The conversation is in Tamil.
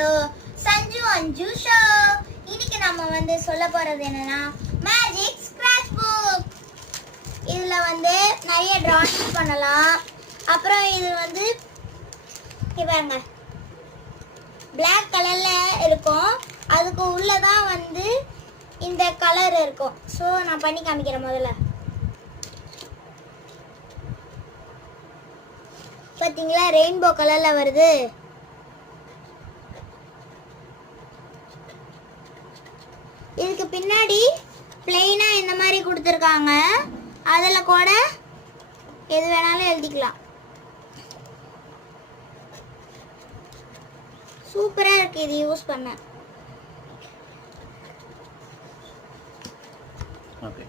டு சஞ்சு அஞ்சு ஷோ. இன்னைக்கு நம்ம வந்து சொல்ல போறது என்னன்னா மேஜிக் ஸ்கிராட்ச் புக். இதுல வந்து நிறைய டிராயிங்ஸ் பண்ணலாம். அப்புறம் இது வந்து பாருங்க Black கலர்ல இருக்கும். அதுக்கு உள்ளதான் வந்து இந்த கலர் இருக்கும். ஸோ நான் பண்ணி காமிக்கிறேன். முதல்ல பார்த்தீங்களா ரெயின்போ கலர்ல வருது. இதுக்கு பின்னாடி பிளெயினா இந்த மாதிரி கொடுத்துருக்காங்க. அதில் கூட எது வேணாலும் எழுதிக்கலாம். சூப்பரா இருக்கு இது யூஸ் பண்ண. ஓகே.